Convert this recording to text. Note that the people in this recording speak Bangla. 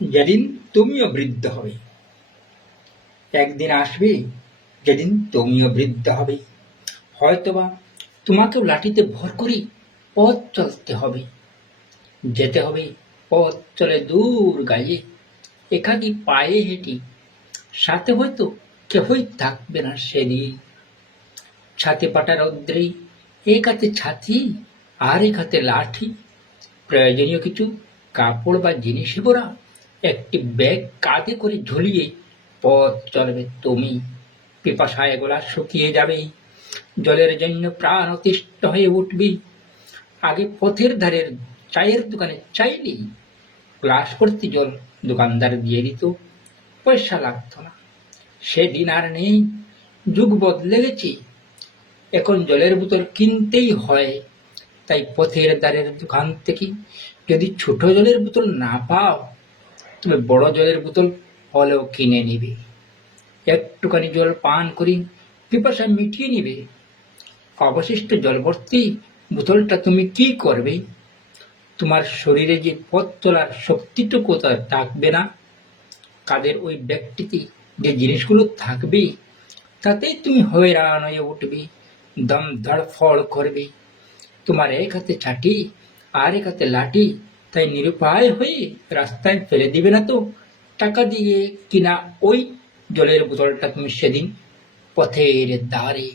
যেদিন তুমিও বৃদ্ধ হবে। একদিন আসবে যেদিন তুমিও বৃদ্ধ হবে, হয়তোবা তোমাকেও লাঠিতে ভর করে পথ চলতে হবে, যেতে হবে পথ চলে দূর গায়ে, একাকী পায়ে হেঁটে, সাথে হয়তো কেহই থাকবে না সেদিন। ছাতে পাটা রৌদ্রে এক হাতে ছাতি আর এক হাতে লাঠি, প্রয়োজনীয় কিছু কাপড় বা জিনিসে ভরা একটি ব্যাগ কাঁধে করে ঝুলিয়ে পথ চলবে তুমি। পিপাসায় গলা শুকিয়ে যাবে, জলের জন্য প্রাণ অতিষ্ঠ হয়ে উঠবে। আগে পথের ধারের চায়ের দোকানে চাইলেই গ্লাস ভর্তি জল দোকানদার দিয়ে দিত, পয়সা লাগতো না। সেদিন আর নেই, যুগ বদলে গেছে, এখন জলের বোতল কিনতেই হয়। তাই পথের ধারের দোকান থেকে যদি ছোট জলের বোতল না পাও, তবে বড় জলের বোতল হলেও কিনে নিবে। একটুখানি জল পান করে পিপাসা মিটিয়ে নিবে। অবশিষ্ট জল ভর্তি বোতলটা তুমি কি করবে? তোমার শরীরে যে পথ চলার শক্তিটুকু তা থাকবে না, কাদের ওই ব্যক্তিতে যে জিনিসগুলো থাকবে তাতেই তুমি হয়রান হয়ে উঠবে, দম ধড়ফড় করবে। তোমার এক হাতে ছাটি আর এক হাতে লাঠি, তাই নিরুপায় হয়ে রাস্তায় ফেলে দিবে না তো টাকা দিয়ে কিনা ওই জলের বোতলটা তুমি সেদিন পথের ধারে।